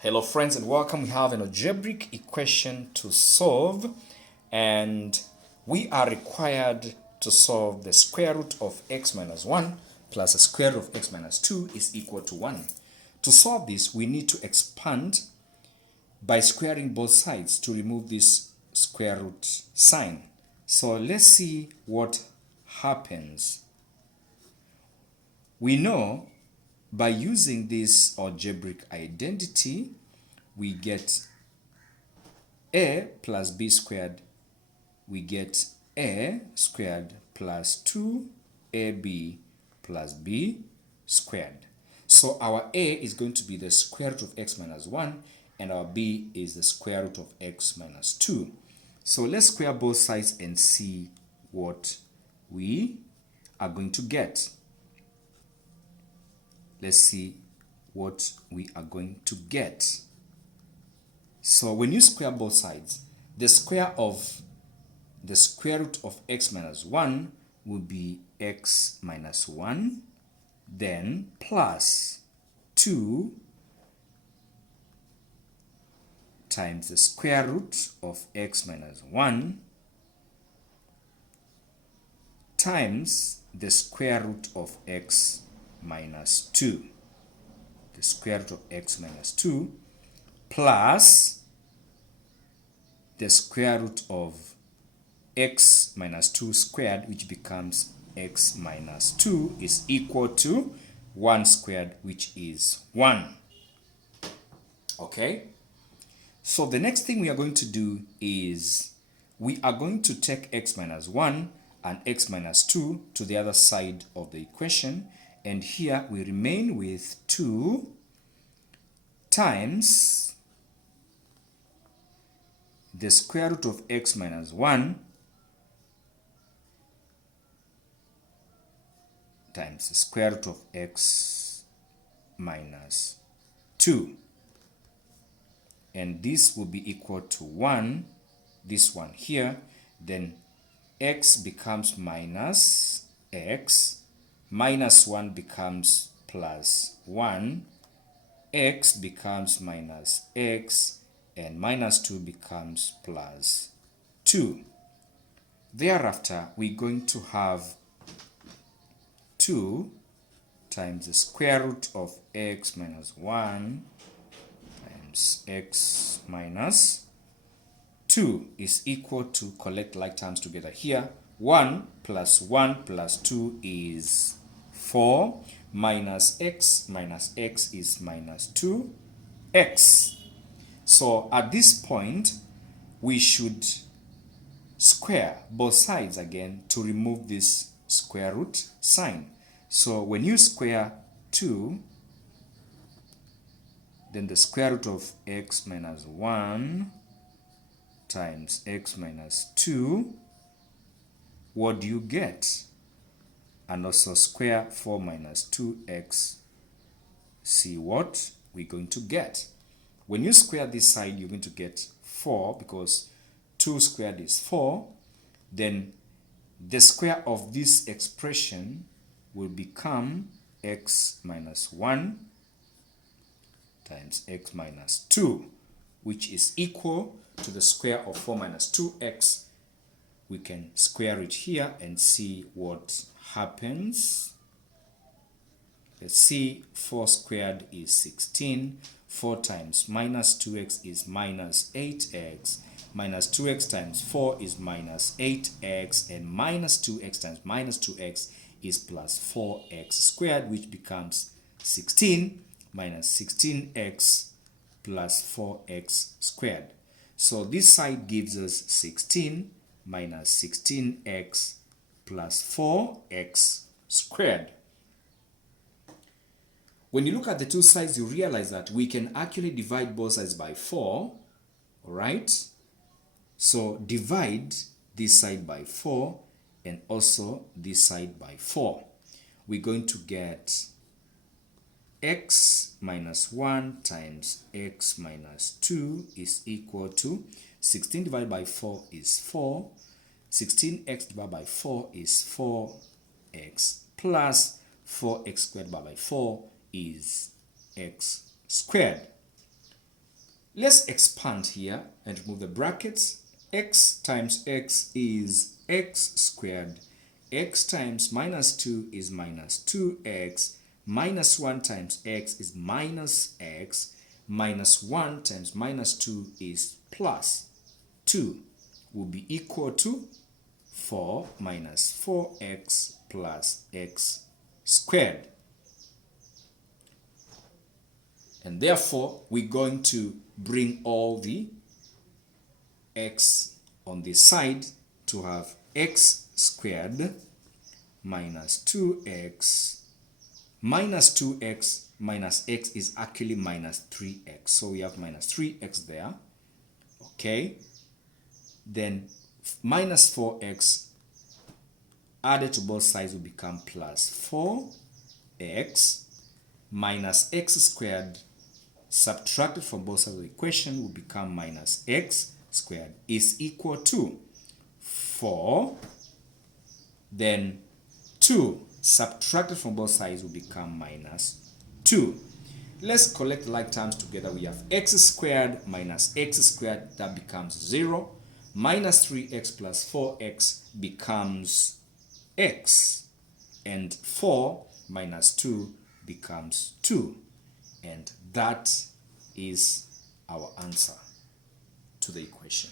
Hello friends and welcome. We have an algebraic equation to solve and we are required to solve the square root of x minus 1 plus the square root of x minus 2 is equal to 1. To solve this, we need to expand by squaring both sides to remove this square root sign. So let's see what happens. We know by using this algebraic identity, we get a plus b squared. We get a squared plus 2ab plus b squared. So our a is going to be the square root of x minus 1 and our b is the square root of x minus 2. So let's square both sides and see what we are going to get. Let's see what we are going to get. So when you square both sides, the square root of x minus 1 will be x minus 1, then plus 2 times the square root of x minus 1 times the square root of x minus 2. The square root of x minus 2 plus the square root of x minus 2 squared, which becomes x minus 2, is equal to 1 squared, which is 1. Okay? So the next thing we are going to do is we are going to take x minus 1 and x minus 2 to the other side of the equation. And here we remain with 2 times the square root of x minus 1 times the square root of x minus 2. And this will be equal to 1, this one here. Then x becomes minus x, minus 1 becomes plus 1, x becomes minus x, and minus 2 becomes plus 2. Thereafter, we're going to have 2 times the square root of x minus 1 times x minus 2 is equal to, collect like terms together here, 1 plus 1 plus 2 is 4, minus x is minus 2x. So at this point, we should square both sides again to remove this square root sign. So when you square 2, then the square root of x minus 1 times x minus 2, what do you get? And also square 4 minus 2x. See what we're going to get. When you square this side, you're going to get 4 because 2 squared is 4. Then the square of this expression will become x minus 1 times x minus 2, which is equal to the square of 4 minus 2x. We can square it here and see what happens. Let's see, 4 squared is 16. 4 times minus 2x is minus 8x. Minus 2x times 4 is minus 8x. And minus 2x times minus 2x is plus 4x squared, which becomes 16 minus 16x plus 4x squared. So this side gives us 16 minus 16x plus 4x squared. When you look at the two sides, you realize that we can actually divide both sides by 4, all right? So divide this side by 4 and also this side by 4. We're going to get x minus 1 times x minus 2 is equal to 16 divided by 4 is 4. 16x divided by 4 is 4x plus 4x squared divided by 4 is x squared. Let's expand here and remove the brackets. X times x is x squared. X times minus 2 is minus 2x. Minus 1 times x is minus x. Minus 1 times minus 2 is plus 2. Will be equal to 4 minus 4x plus x squared. And therefore, we're going to bring all the x on this side to have x squared minus 2x minus 2x minus x is actually minus 3x. So we have minus 3x there. Okay. Then minus 4x added to both sides will become plus 4x minus x squared subtracted from both sides of the equation will become minus x squared is equal to 4, then 2 subtracted from both sides will become minus 2. Let's collect like terms together. We have x squared minus x squared, that becomes 0. Minus 3x plus 4x becomes x, and 4 minus 2 becomes 2. And that is our answer to the equation.